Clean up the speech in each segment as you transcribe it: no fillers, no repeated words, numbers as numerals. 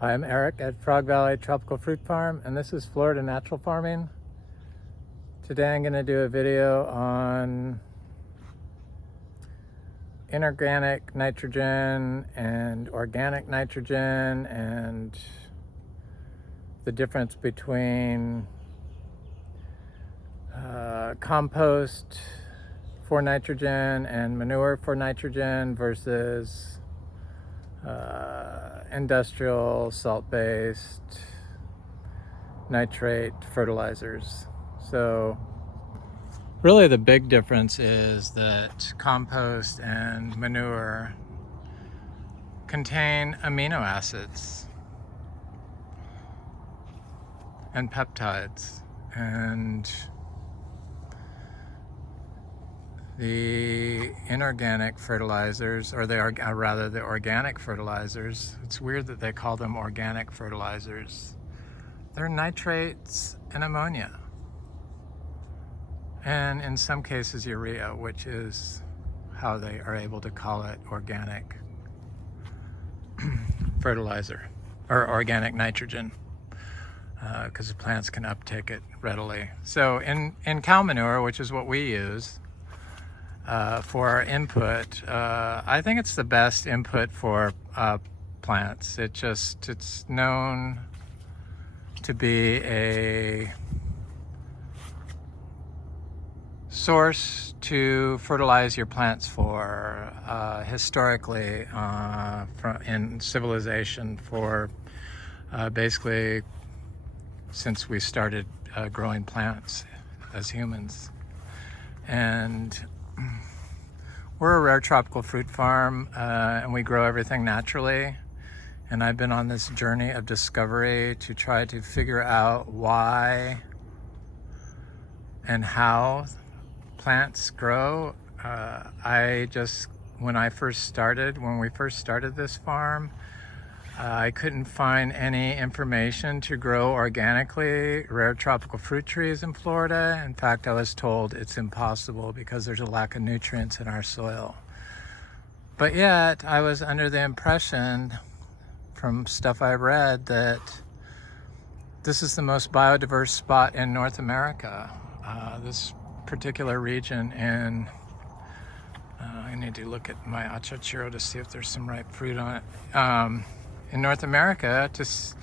Hi, I'm Eric at Frog Valley Tropical Fruit Farm, and this is Florida Natural Farming. Today I'm going to do a video on inorganic nitrogen and organic nitrogen and the difference between compost for nitrogen and manure for nitrogen versus industrial salt-based nitrate fertilizers. So really the big difference is that compost and manure contain amino acids and peptides, and the inorganic fertilizers, or rather the organic fertilizers, it's weird that they call them organic fertilizers. They're nitrates and ammonia, and in some cases urea, which is how they are able to call it organic fertilizer or organic nitrogen, because the plants can uptake it readily. So in cow manure, which is what we use for our input, I think it's the best input for plants. It's known to be a source to fertilize your plants for, historically, in civilization, for basically since we started growing plants as humans. And we're a rare tropical fruit farm, and we grow everything naturally. And I've been on this journey of discovery to try to figure out why and how plants grow. When we first started this farm, I couldn't find any information to grow organically rare tropical fruit trees in Florida. In fact, I was told it's impossible because there's a lack of nutrients in our soil. But yet, I was under the impression from stuff I read that this is the most biodiverse spot in North America. This particular region I need to look at my achachiro to see if there's some ripe fruit on it. In North America, it's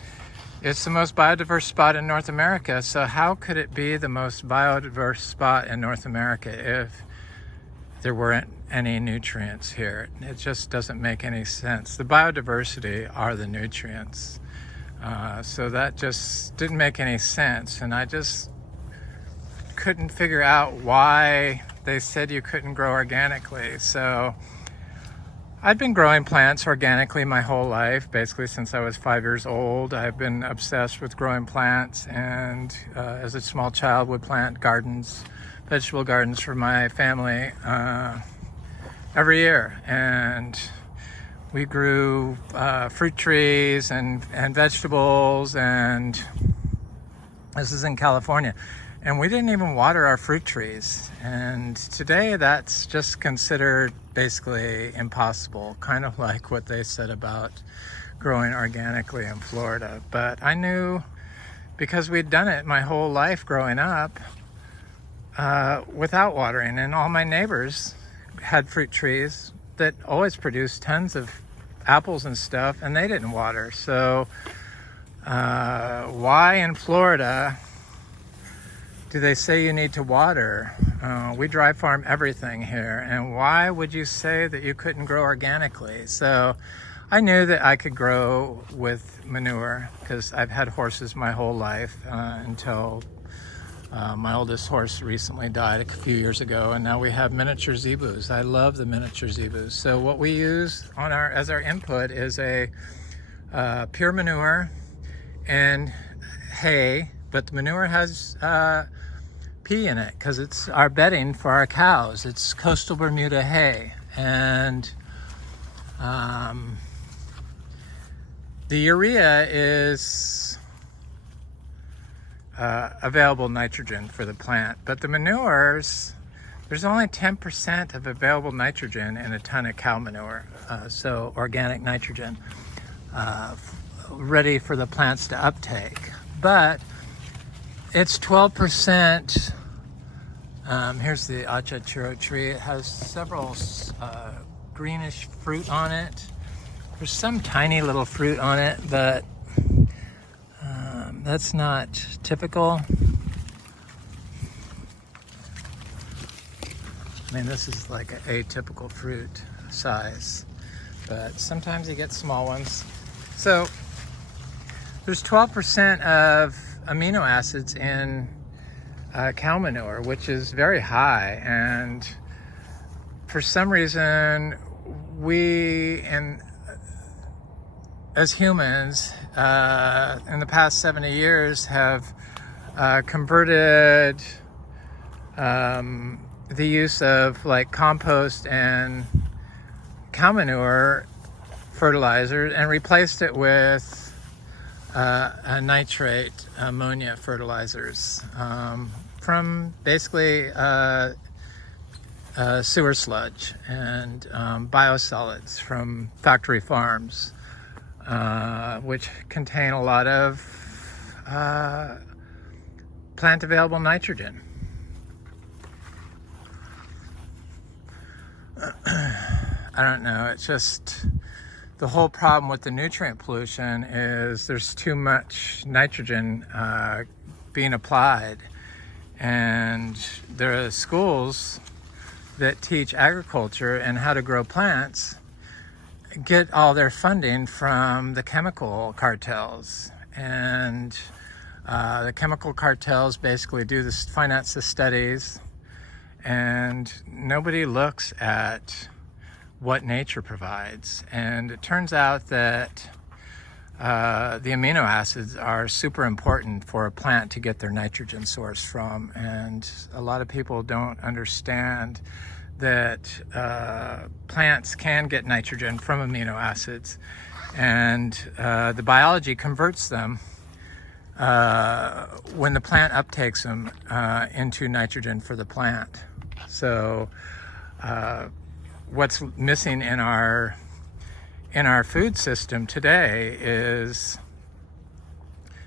the most biodiverse spot in North America. So how could it be the most biodiverse spot in North America if there weren't any nutrients here? It just doesn't make any sense. The biodiversity are the nutrients. So that just didn't make any sense. And I just couldn't figure out why they said you couldn't grow organically. So I've been growing plants organically my whole life, basically since I was 5 years old. I've been obsessed with growing plants, and as a small child would plant vegetable gardens for my family every year. And we grew fruit trees and vegetables, and this is in California. And we didn't even water our fruit trees. And today that's just considered basically impossible, kind of like what they said about growing organically in Florida. But I knew, because we'd done it my whole life growing up without watering, and all my neighbors had fruit trees that always produced tons of apples and stuff, and they didn't water. So why in Florida do they say you need to water? We dry farm everything here, and why would you say that you couldn't grow organically? So I knew that I could grow with manure because I've had horses my whole life until my oldest horse recently died a few years ago, and now we have miniature zebus. I love the miniature zebus. So what we use as our input is a pure manure and hay, but the manure has pea in it because it's our bedding for our cows. It's coastal Bermuda hay, and the urea is available nitrogen for the plant, but the manures, there's only 10% of available nitrogen in a ton of cow manure, so organic nitrogen. ready for the plants to uptake. But it's 12%. Here's the achachiro tree. It has several greenish fruit on it. There's some tiny little fruit on it, but that's not typical. I mean, this is like an atypical fruit size, but sometimes you get small ones. So there's 12% of amino acids in cow manure, which is very high, and for some reason we, as humans, in the past 70 years have converted the use of like compost and cow manure fertilizer and replaced it with a nitrate ammonia fertilizers from basically sewer sludge and biosolids from factory farms, which contain a lot of plant available nitrogen. I don't know, it's just the whole problem with the nutrient pollution is there's too much nitrogen being applied, and there are schools that teach agriculture and how to grow plants get all their funding from the chemical cartels, and the chemical cartels basically finance the studies, and nobody looks at what nature provides. And it turns out that the amino acids are super important for a plant to get their nitrogen source from, and a lot of people don't understand that plants can get nitrogen from amino acids, and the biology converts them when the plant uptakes them into nitrogen for the plant. So what's missing in our food system today is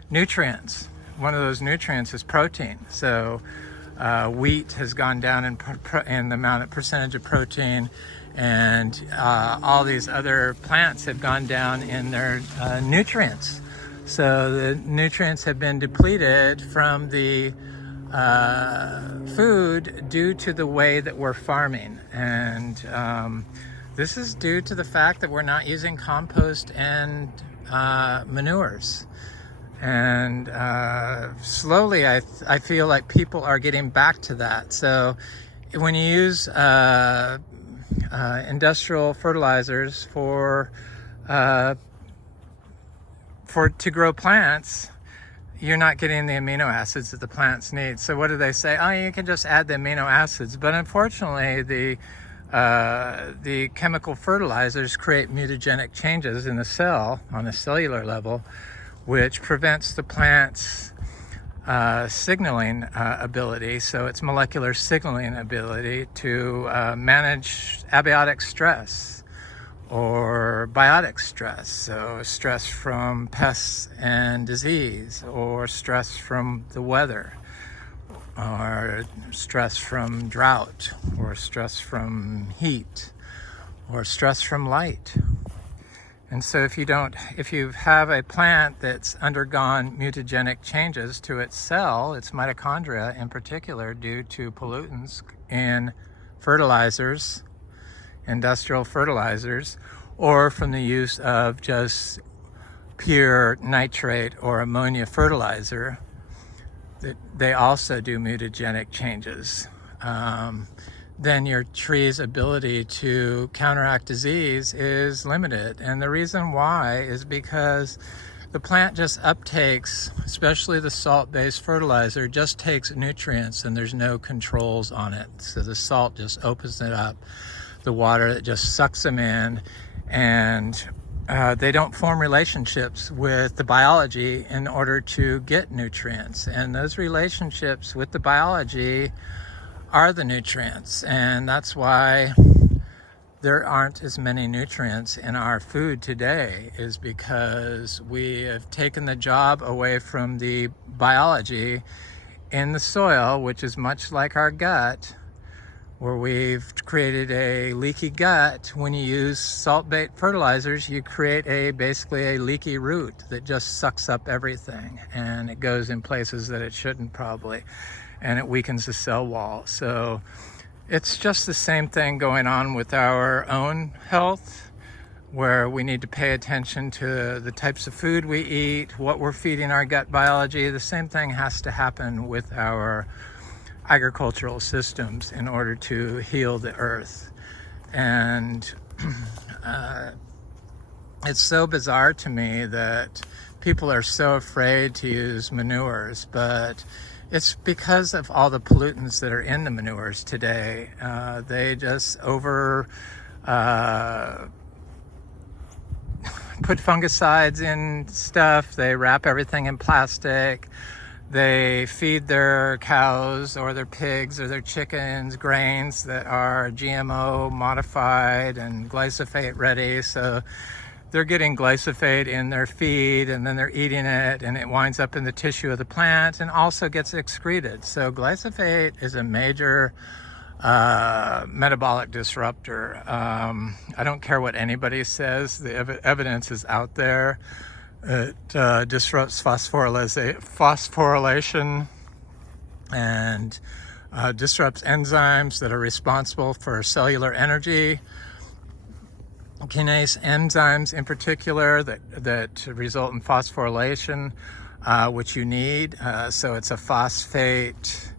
nutrients. One of those nutrients is protein. So wheat has gone down in the percentage of protein, and all these other plants have gone down in their nutrients. So the nutrients have been depleted from the food due to the way that we're farming, and this is due to the fact that we're not using compost and manures. And slowly I feel like people are getting back to that. So when you use industrial fertilizers to grow plants, you're not getting the amino acids that the plants need. So what do they say? Oh, you can just add the amino acids. But unfortunately, the chemical fertilizers create mutagenic changes in the cell on a cellular level, which prevents the plant's signaling ability, so its molecular signaling ability to manage abiotic stress or biotic stress, so stress from pests and disease, or stress from the weather, or stress from drought, or stress from heat, or stress from light. And so if you have a plant that's undergone mutagenic changes to its cell, its mitochondria in particular, due to pollutants in fertilizers, industrial fertilizers, or from the use of just pure nitrate or ammonia fertilizer, they also do mutagenic changes. Then your tree's ability to counteract disease is limited. And the reason why is because the plant just uptakes, especially the salt-based fertilizer, just takes nutrients and there's no controls on it. So the salt just opens it up, the water that just sucks them in, and they don't form relationships with the biology in order to get nutrients. And those relationships with the biology are the nutrients, and that's why there aren't as many nutrients in our food today is because we have taken the job away from the biology in the soil, which is much like our gut, where we've created a leaky gut. When you use salt-based fertilizers, you create basically a leaky root that just sucks up everything, and it goes in places that it shouldn't probably, and it weakens the cell wall. So it's just the same thing going on with our own health, where we need to pay attention to the types of food we eat, what we're feeding our gut biology. The same thing has to happen with our agricultural systems in order to heal the earth. And it's so bizarre to me that people are so afraid to use manures, but it's because of all the pollutants that are in the manures today. They just put fungicides in stuff. They wrap everything in plastic. They feed their cows or their pigs or their chickens grains that are GMO modified and glyphosate ready. So they're getting glyphosate in their feed, and then they're eating it, and it winds up in the tissue of the plant and also gets excreted. So glyphosate is a major metabolic disruptor. I don't care what anybody says, the evidence is out there. It disrupts phosphorylation and disrupts enzymes that are responsible for cellular energy. Kinase enzymes in particular that result in phosphorylation, which you need. So it's a phosphate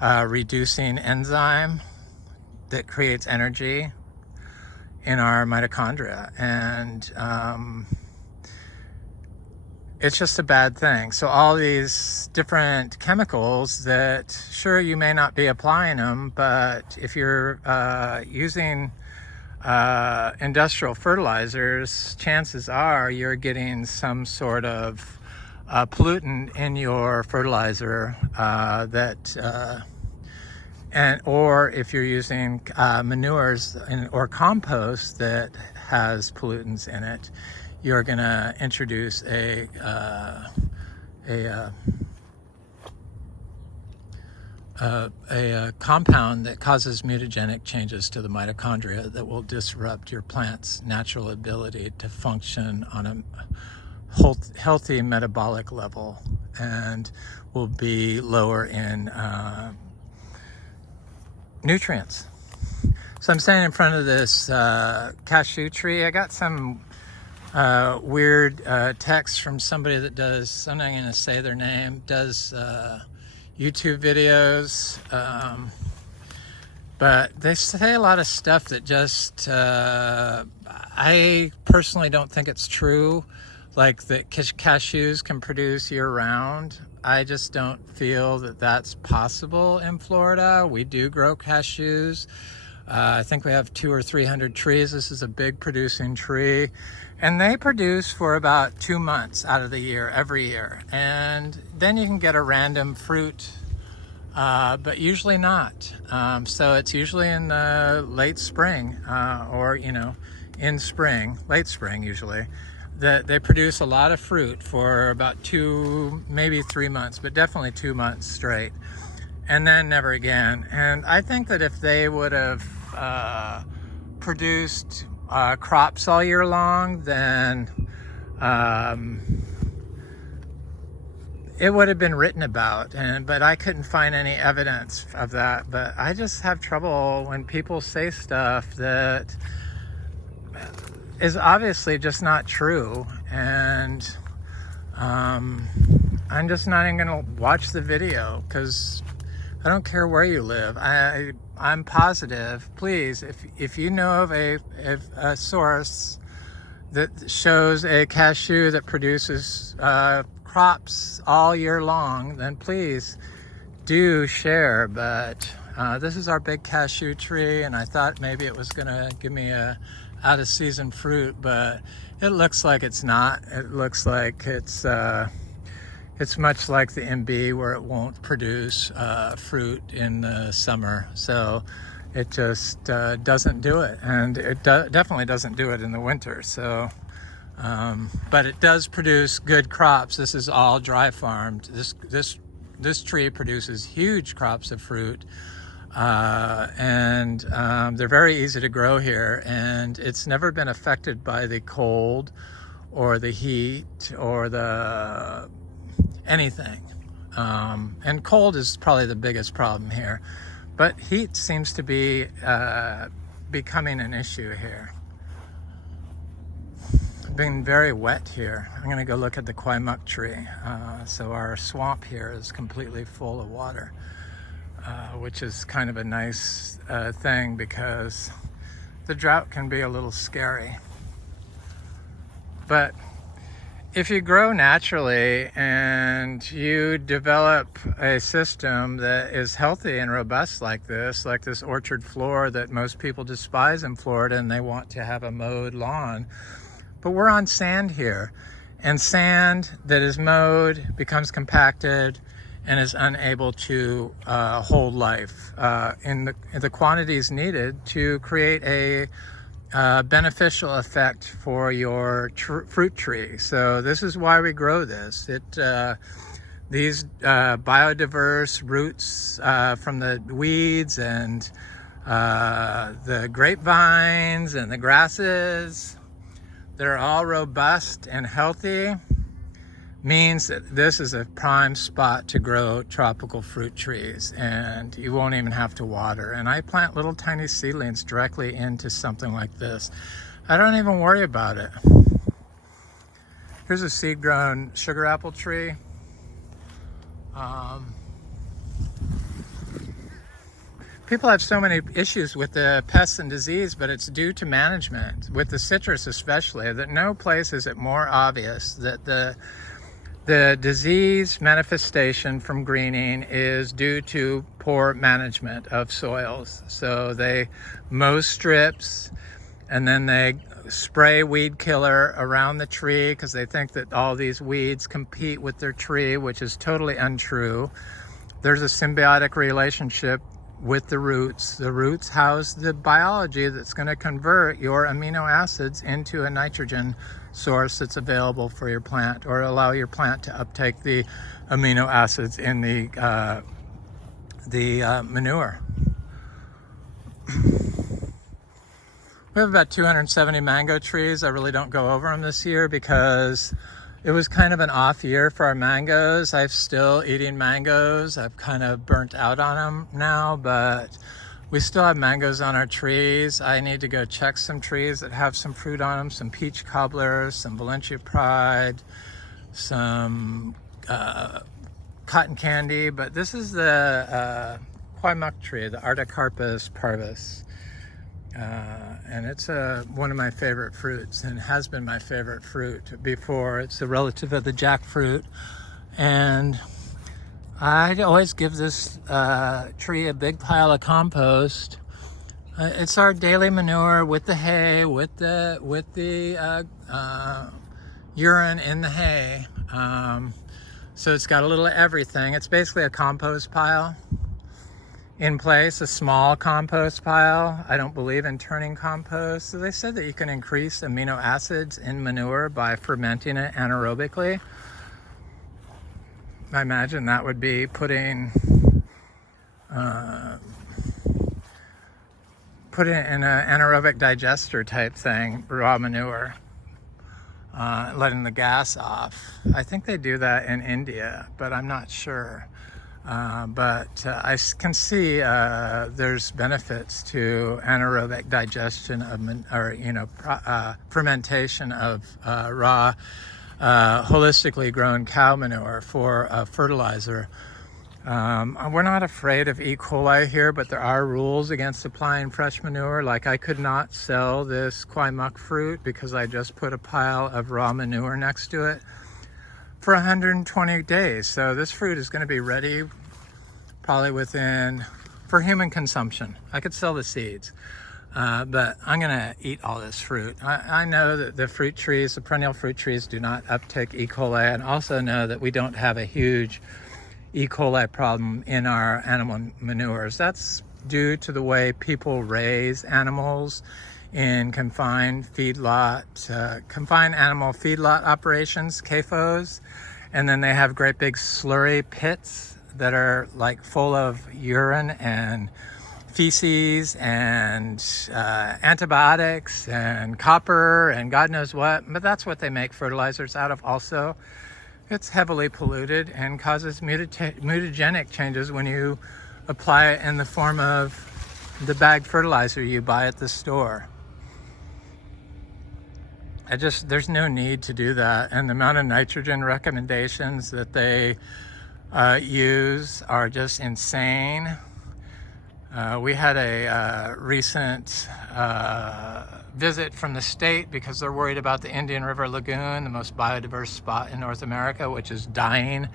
reducing enzyme that creates energy in our mitochondria. And it's just a bad thing. So all these different chemicals that, sure, you may not be applying them, but if you're using industrial fertilizers, chances are you're getting some sort of pollutant in your fertilizer or if you're using manures or compost that has pollutants in it, you're going to introduce a compound that causes mutagenic changes to the mitochondria that will disrupt your plant's natural ability to function on a healthy metabolic level, and will be lower in nutrients. So I'm standing in front of this cashew tree. I got some weird text from somebody that does, I'm not going to say their name, does YouTube videos, but they say a lot of stuff that just I personally don't think it's true, like that cashews can produce year-round. I just don't feel that that's possible in Florida. We do grow cashews. I think we have 200 or 300 trees. This is a big producing tree, and they produce for about 2 months out of the year, every year. And then you can get a random fruit, but usually not. So it's usually in the late spring, or, in spring, late spring usually, that they produce a lot of fruit for about 2, maybe 3 months, but definitely 2 months straight, and then never again. And I think that if they would have produced crops all year long, then it would have been written about, but I couldn't find any evidence of that. But I just have trouble when people say stuff that is obviously just not true, and I'm just not even gonna watch the video, because I don't care where you live. I'm positive. Please, if you know of a source that shows a cashew that produces crops all year long, then please do share. But this is our big cashew tree, and I thought maybe it was gonna give me a out of season fruit, but it looks like it's not. It looks like it's much like the MB, where it won't produce fruit in the summer. So it just doesn't do it, and it definitely doesn't do it in the winter. So, but it does produce good crops. This is all dry farmed. This tree produces huge crops of fruit, and they're very easy to grow here, and it's never been affected by the cold or the heat or the anything. And cold is probably the biggest problem here, but heat seems to be becoming an issue here. It's been very wet here. I'm going to go look at the kwai-muck tree. So our swamp here is completely full of water, which is kind of a nice thing, because the drought can be a little scary. But if you grow naturally and you develop a system that is healthy and robust like this orchard floor that most people despise in Florida, and they want to have a mowed lawn. But we're on sand here, and sand that is mowed becomes compacted and is unable to hold life in the quantities needed to create a beneficial effect for your fruit tree. So this is why we grow this. These biodiverse roots from the weeds and the grapevines and the grasses, they're all robust and healthy, means that this is a prime spot to grow tropical fruit trees, and you won't even have to water. And I plant little tiny seedlings directly into something like this. I don't even worry about it. Here's a seed-grown sugar apple tree. People have so many issues with the pests and disease, but it's due to management, with the citrus especially, that no place is it more obvious that the disease manifestation from greening is due to poor management of soils. So they mow strips, and then they spray weed killer around the tree because they think that all these weeds compete with their tree, which is totally untrue. There's a symbiotic relationship with the roots. The roots house the biology that's going to convert your amino acids into a nitrogen source that's available for your plant, or allow your plant to uptake the amino acids in the manure. We have about 270 mango trees. I really don't go over them this year because it was kind of an off year for our mangoes. I'm still eating mangoes. I've kind of burnt out on them now, but we still have mangoes on our trees. I need to go check some trees that have some fruit on them, some peach cobblers, some Valencia Pride, some cotton candy. But this is the kwai-muck tree, the Artocarpus parvus. And it's one of my favorite fruits, and has been my favorite fruit before. It's a relative of the jackfruit, and I always give this tree a big pile of compost. It's our daily manure with the hay, with the urine in the hay. So it's got a little of everything. It's basically a compost pile in place, a small compost pile. I don't believe in turning compost. So they said that you can increase amino acids in manure by fermenting it anaerobically. I imagine that would be putting it in an anaerobic digester type thing, raw manure, letting the gas off. I think they do that in India, but I'm not sure. But I can see there's benefits to anaerobic digestion of, fermentation of raw, holistically grown cow manure for fertilizer. We're not afraid of E. coli here, but there are rules against applying fresh manure. Like, I could not sell this kwai-muck fruit because I just put a pile of raw manure next to it for 120 days. So this fruit is going to be ready probably for human consumption. I could sell the seeds, but I'm going to eat all this fruit. I know that the perennial fruit trees do not uptake E. coli, and also know that we don't have a huge E. coli problem in our animal manures. That's due to the way people raise animals in confined animal feedlot operations, CAFOs. And then they have great big slurry pits that are like full of urine and feces and antibiotics and copper and God knows what. But that's what they make fertilizers out of also. It's heavily polluted and causes mutagenic changes when you apply it in the form of the bagged fertilizer you buy at the store. There's no need to do that. And the amount of nitrogen recommendations that they use are just insane. We had a recent visit from the state because they're worried about the Indian River Lagoon, the most biodiverse spot in North America, which is dying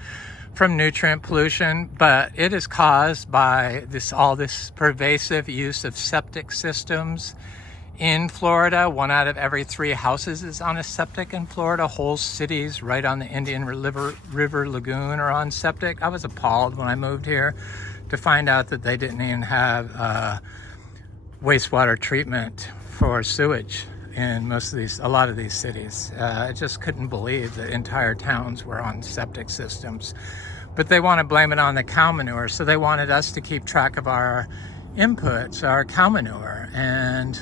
from nutrient pollution. But it is caused by all this pervasive use of septic systems in Florida. 1 out of every 3 houses is on a septic in Florida. Whole cities right on the Indian River Lagoon are on septic. I was appalled when I moved here to find out that they didn't even have wastewater treatment for sewage in a lot of these cities. I just couldn't believe that entire towns were on septic systems. But they want to blame it on the cow manure, so they wanted us to keep track of our inputs, our cow manure. And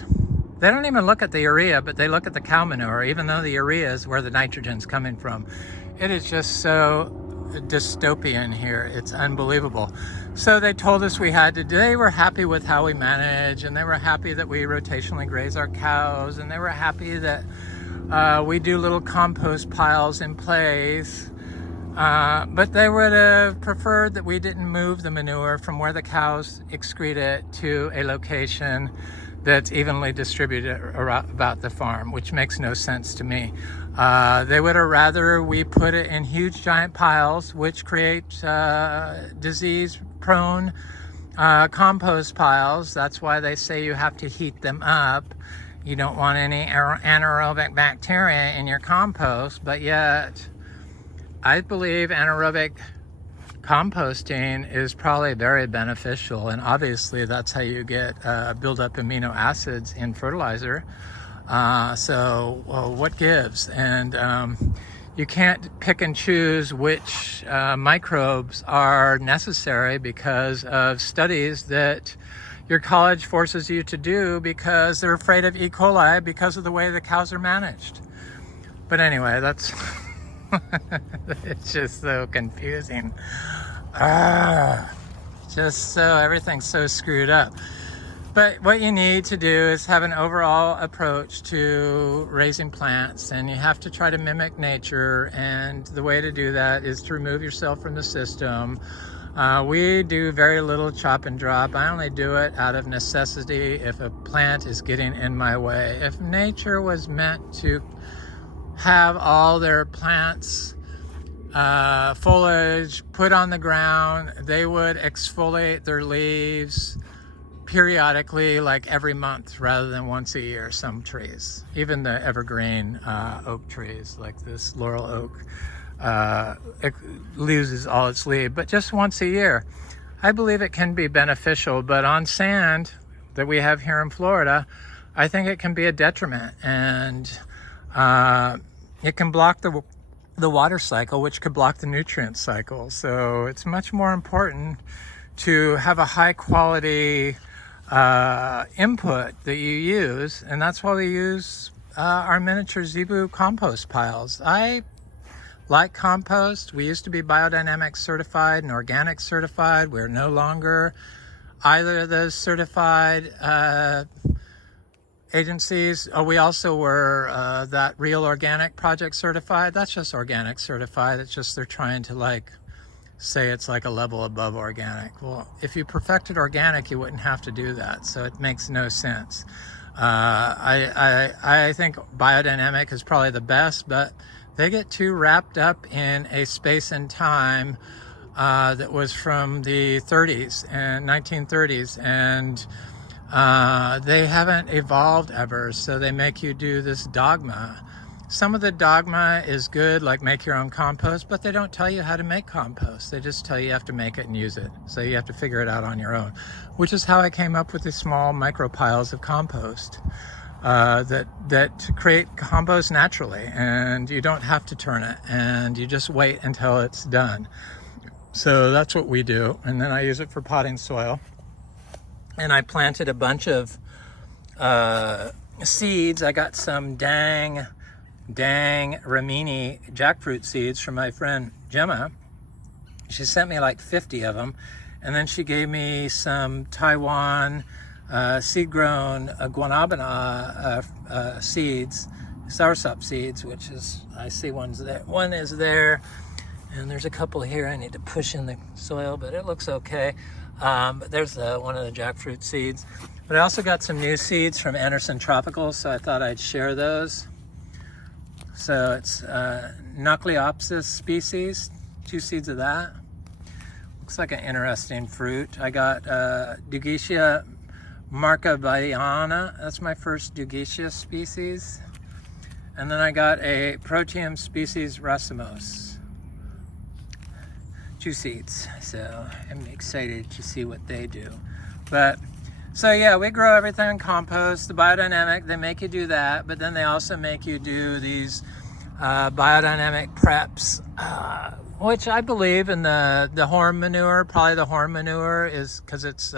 they don't even look at the urea, but they look at the cow manure, even though the urea is where the nitrogen's coming from. It is just so dystopian here. It's unbelievable. So they told us they were happy with how we manage, and they were happy that we rotationally graze our cows, and they were happy that we do little compost piles in place. But they would have preferred that we didn't move the manure from where the cows excrete it to a location that's evenly distributed about the farm, which makes no sense to me. They would have rather we put it in huge giant piles, which create disease-prone compost piles. That's why they say you have to heat them up. You don't want any anaerobic bacteria in your compost, but yet I believe anaerobic composting is probably very beneficial, and obviously that's how you get build up amino acids in fertilizer. So what gives? And you can't pick and choose which microbes are necessary because of studies that your college forces you to do because they're afraid of E. coli because of the way the cows are managed. But anyway, that's it's just so confusing. Just so everything's so screwed up. But what you need to do is have an overall approach to raising plants, and you have to try to mimic nature, and the way to do that is to remove yourself from the system. We do very little chop and drop. I only do it out of necessity if a plant is getting in my way. If nature was meant to have all their plants foliage put on the ground, they would exfoliate their leaves periodically, like every month rather than once a year. Some trees, even the evergreen oak trees like this laurel oak, it loses all its leaves, but just once a year. I believe it can be beneficial, but on sand that we have here in Florida, I think it can be a detriment, and it can block the water cycle, which could block the nutrient cycle. So it's much more important to have a high quality input that you use, and that's why we use our miniature Zebu compost piles. I like compost. We used to be biodynamic certified and organic certified. We're no longer either of those certified agencies. We also were that Real Organic Project certified. That's just organic certified. It's just they're trying to say it's like a level above organic. Well, if you perfected organic, you wouldn't have to do that. So it makes no sense. I think biodynamic is probably the best, but they get too wrapped up in a space and time that was from the 30s and 1930s, and they haven't evolved ever. So they make you do this dogma some of the dogma is good, like make your own compost, but they don't tell you how to make compost. They just tell you have to make it and use it. So you have to figure it out on your own, which is how I came up with these small micro piles of compost that create compost naturally, and you don't have to turn it, and you just wait until it's done. So that's what we do, and then I use it for potting soil. And I planted a bunch of seeds. I got some dang Ramini jackfruit seeds from my friend Gemma. She sent me like 50 of them, and then she gave me some Taiwan seed-grown guanabana seeds, soursop seeds, which is, I see one's there. One is there, and there's a couple here I need to push in the soil, but it looks okay. But there's one of the jackfruit seeds. But I also got some new seeds from Anderson Tropicals, so I thought I'd share those. So it's Nucleopsis species, 2 seeds of that. Looks like an interesting fruit. I got Dugetia marcaviana. That's my first Dugetia species. And then I got a Proteum species racemose. 2 seeds. So I'm excited to see what they do. But so yeah, we grow everything in compost. The biodynamic, they make you do that, but then they also make you do these biodynamic preps, which I believe in the horn manure. Probably the horn manure is because it's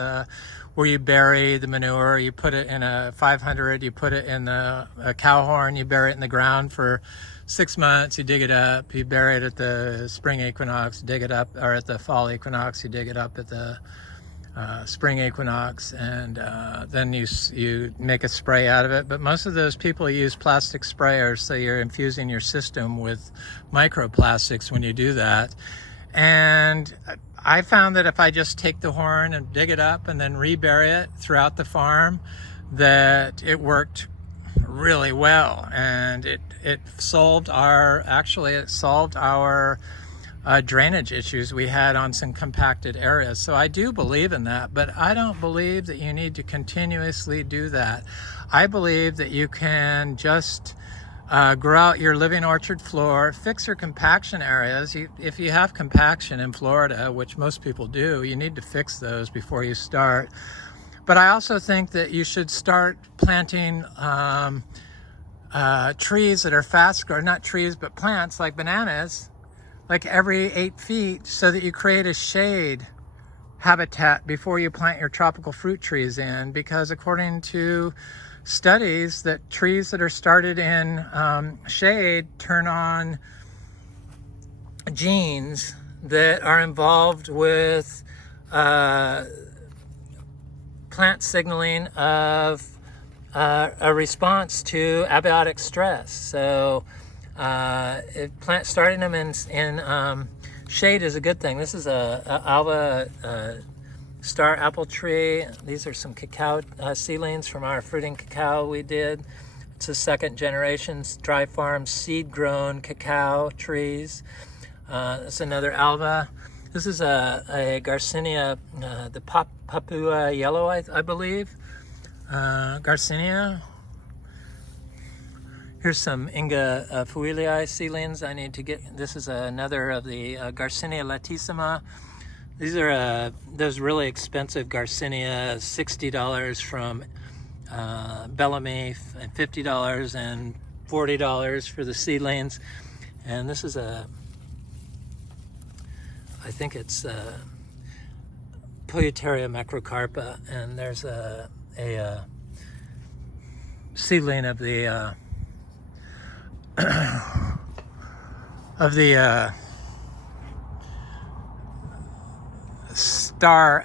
where you bury the manure. You put it in a 500, you put it in a cow horn, you bury it in the ground for 6 months, you dig it up, you bury it at the spring equinox, dig it up, or at the fall equinox, you dig it up at the spring equinox, and then you make a spray out of it. But most of those people use plastic sprayers, so you're infusing your system with microplastics when you do that. And I found that if I just take the horn and dig it up and then rebury it throughout the farm, that it worked really well, and it solved our drainage issues we had on some compacted areas. So I do believe in that, but I don't believe that you need to continuously do that. I believe that you can just grow out your living orchard floor, fix your compaction areas. If you have compaction in Florida, which most people do, you need to fix those before you start. But I also think that you should start planting trees that are fast growing, not trees, but plants like bananas, like every 8 feet, so that you create a shade habitat before you plant your tropical fruit trees in. Because according to studies, that trees that are started in shade turn on genes that are involved with plant signaling of a response to abiotic stress. So starting them in shade is a good thing. This is a Alva star apple tree. These are some cacao seedlings from our fruiting cacao we did. It's a 2nd generation dry farm seed grown cacao trees. That's another Alva. This is a Garcinia, the Papua yellow, I believe. Garcinia. Here's some Inga Fuilii seedlings I need to get. This is another of the Garcinia latissima. These are those really expensive Garcinia, $60 from Bellamy, and $50 and $40 for the seedlings. And this is I think it's Poiuteria macrocarpa, and there's a seedling of the star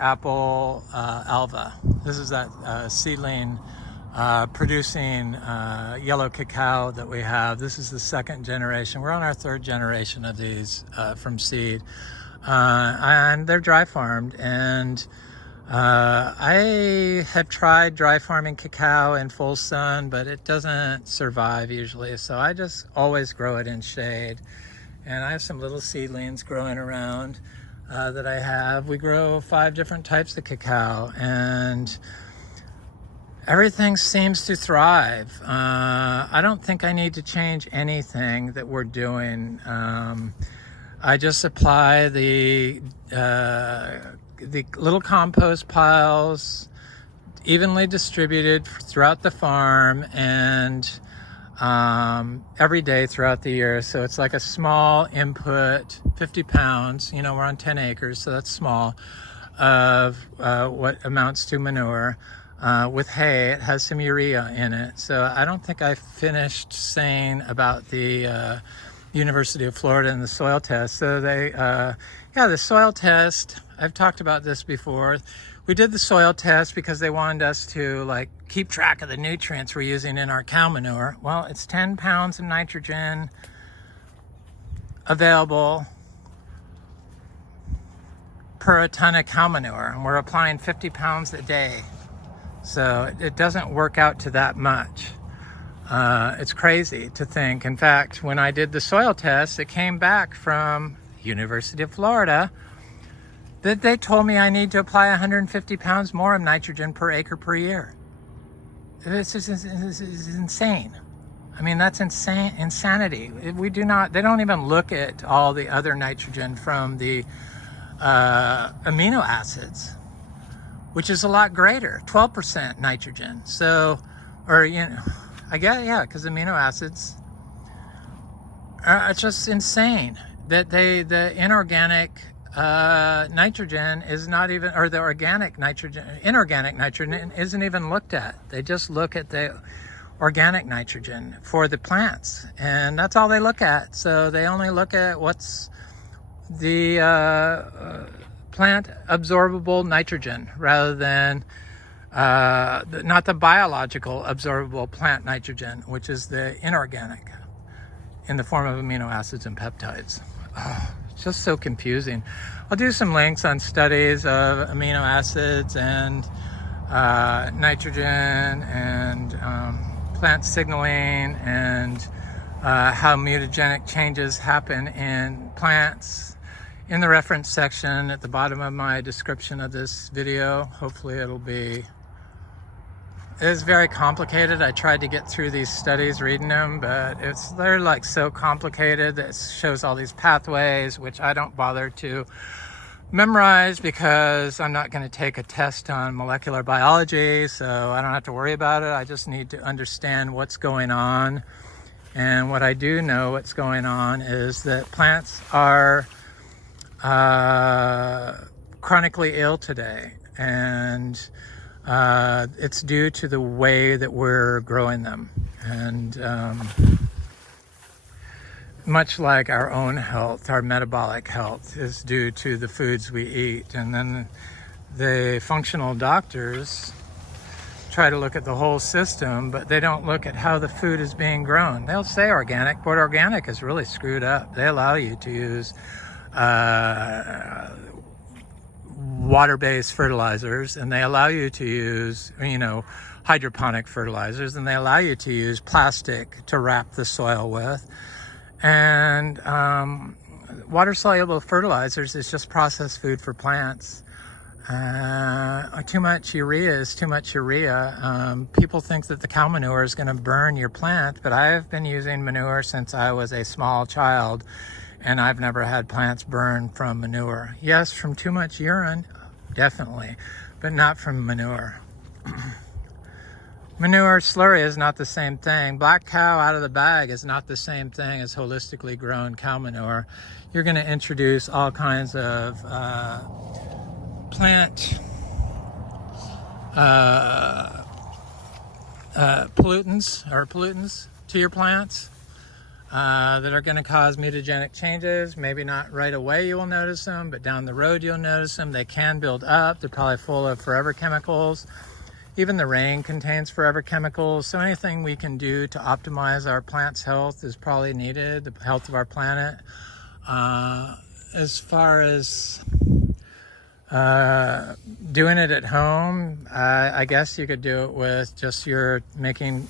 apple alva. This is that seedling producing yellow cacao that we have. This is the 2nd generation. We're on our 3rd generation of these from seed, and they're dry farmed. And I have tried dry farming cacao in full sun, but it doesn't survive usually. So I just always grow it in shade. And I have some little seedlings growing around that I have. We grow 5 different types of cacao, and everything seems to thrive. I don't think I need to change anything that we're doing. I just apply the little compost piles, evenly distributed throughout the farm, and every day throughout the year. So it's like a small input, 50 pounds, you know, we're on 10 acres, so that's small, of what amounts to manure. With hay, it has some urea in it. So I don't think I finished saying about the University of Florida and the soil test. So the soil test, I've talked about this before. We did the soil test because they wanted us to like keep track of the nutrients we're using in our cow manure. Well, it's 10 pounds of nitrogen available per a ton of cow manure, and we're applying 50 pounds a day. So it doesn't work out to that much. It's crazy to think. In fact, when I did the soil test, it came back from University of Florida that they told me I need to apply 150 pounds more of nitrogen per acre per year. This is insane. I mean, that's insanity. They don't even look at all the other nitrogen from the amino acids, which is a lot greater, 12% nitrogen. So, or, you know, I guess, yeah, because amino acids are just insane that the inorganic nitrogen is not even, or the inorganic nitrogen isn't even looked at. They just look at the organic nitrogen for the plants, and that's all they look at. So they only look at what's the plant absorbable nitrogen rather than not the biological absorbable plant nitrogen, which is the inorganic in the form of amino acids and peptides. It's just so confusing. I'll do some links on studies of amino acids and nitrogen and plant signaling and how mutagenic changes happen in plants in the reference section at the bottom of my description of this video. Hopefully it is very complicated. I tried to get through these studies reading them, but they're like so complicated that it shows all these pathways, which I don't bother to memorize because I'm not going to take a test on molecular biology, so I don't have to worry about it. I just need to understand what's going on. And what I do know what's going on is that plants are chronically ill today, and it's due to the way that we're growing them. And much like our own health, our metabolic health is due to the foods we eat. And then the functional doctors try to look at the whole system, but they don't look at how the food is being grown. They'll say organic, but organic is really screwed up. They allow you to use water-based fertilizers, and they allow you to use, you know, hydroponic fertilizers, and they allow you to use plastic to wrap the soil with. And water-soluble fertilizers is just processed food for plants. Too much urea is too much urea. People think that the cow manure is going to burn your plant, but I've been using manure since I was a small child, and I've never had plants burn from manure. Yes, from too much urine, definitely, but not from manure. Manure slurry is not the same thing. Black cow out of the bag is not the same thing as holistically grown cow manure. You're going to introduce all kinds of plant pollutants to your plants that are going to cause mutagenic changes. Maybe not right away you will notice them, but down the road you'll notice them. They can build up. They're probably full of forever chemicals. Even the rain contains forever chemicals. So anything we can do to optimize our plant's health is probably needed, the health of our planet. As far as doing it at home, I guess you could do it with just your making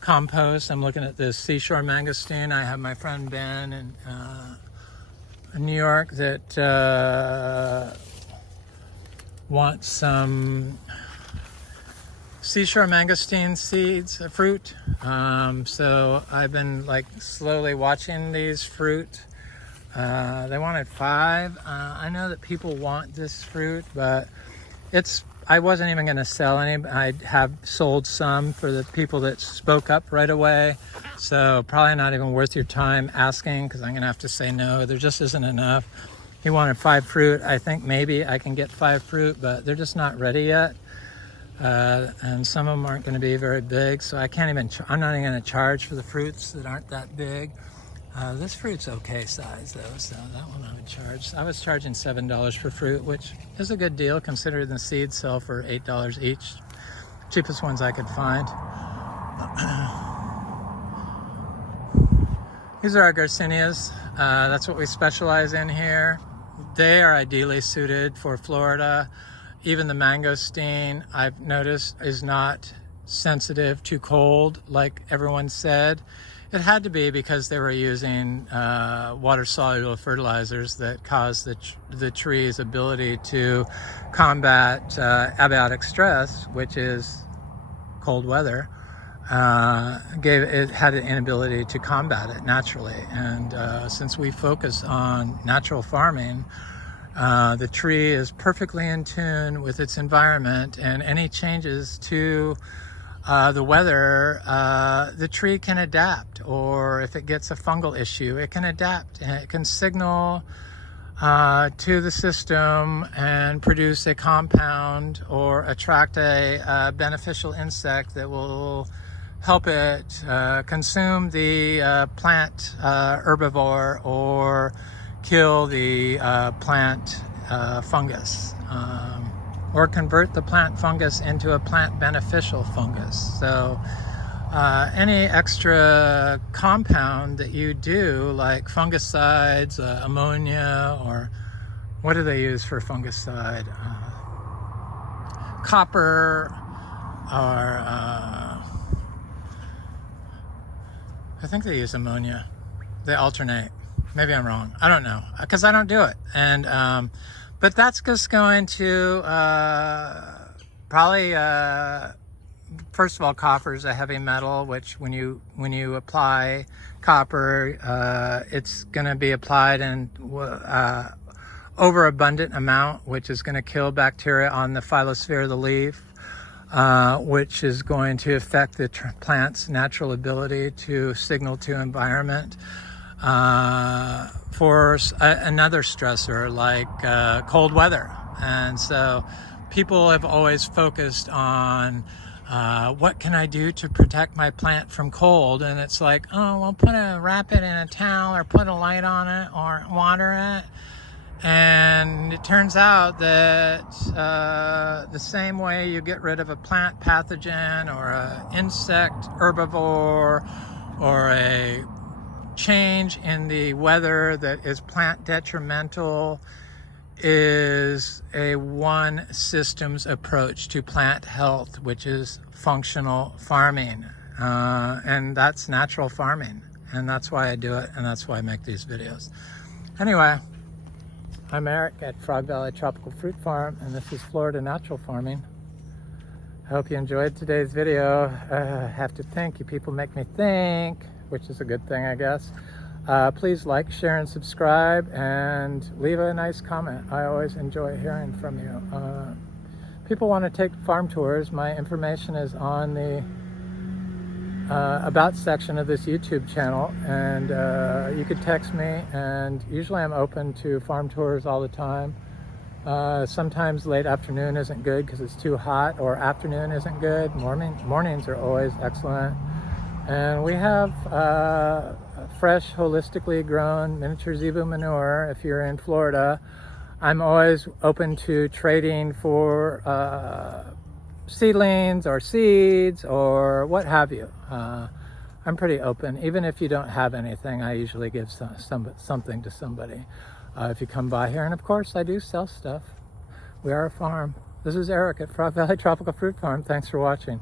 compost. I'm looking at this seashore mangosteen. I have my friend Ben in New York that wants some seashore mangosteen seeds, fruit. So I've been like slowly watching these fruit. They wanted 5. I know that people want this fruit, but I wasn't even going to sell any. I have sold some for the people that spoke up right away. So probably not even worth your time asking, because I'm going to have to say no. There just isn't enough. He wanted 5 fruit. I think maybe I can get 5 fruit, but they're just not ready yet. And some of them aren't going to be very big, so I can't even, I'm not even going to charge for the fruits that aren't that big. This fruit's okay size though, so that one I would charge. I was charging $7 for fruit, which is a good deal considering the seeds sell for $8 each. Cheapest ones I could find. These are our Garcinias. That's what we specialize in here. They are ideally suited for Florida. Even the mangosteen, I've noticed, is not sensitive to cold like everyone said. It had to be because they were using water-soluble fertilizers that caused the tree's ability to combat abiotic stress, which is cold weather. It had an inability to combat it naturally. And since we focus on natural farming, the tree is perfectly in tune with its environment, and any changes to the weather, the tree can adapt, or if it gets a fungal issue, it can adapt and it can signal to the system and produce a compound or attract a beneficial insect that will help it consume the plant herbivore or kill the plant fungus. Or convert the plant fungus into a plant beneficial fungus. So any extra compound that you do, like fungicides, ammonia, or what do they use for fungicide? Copper, or I think they use ammonia. They alternate. Maybe I'm wrong. I don't know, because I don't do it. And but that's just going to probably, first of all, copper is a heavy metal, which when you apply copper, it's going to be applied in overabundant amount, which is going to kill bacteria on the phyllosphere of the leaf, which is going to affect the plant's natural ability to signal to environment. For another stressor like cold weather. And so people have always focused on what can I do to protect my plant from cold, and it's like, oh well, wrap it in a towel or put a light on it or water it. And it turns out that the same way you get rid of a plant pathogen or an insect herbivore or a change in the weather that is plant detrimental is a one systems approach to plant health, which is functional farming. And that's natural farming. And that's why I do it, and that's why I make these videos. Anyway, I'm Eric at Frog Valley Tropical Fruit Farm, and this is Florida Natural Farming. I hope you enjoyed today's video. I have to think. You people make me think, which is a good thing, I guess. Please like, share, and subscribe, and leave a nice comment. I always enjoy hearing from you. People want to take farm tours. My information is on the About section of this YouTube channel, and you could text me, and usually I'm open to farm tours all the time. Sometimes late afternoon isn't good because it's too hot, or afternoon isn't good. Mornings are always excellent. And we have fresh, holistically grown miniature zebu manure. If you're in Florida, I'm always open to trading for seedlings or seeds or what have you. I'm pretty open. Even if you don't have anything, I usually give something to somebody if you come by here. And of course, I do sell stuff. We are a farm. This is Eric at Frog Valley Tropical Fruit Farm. Thanks for watching.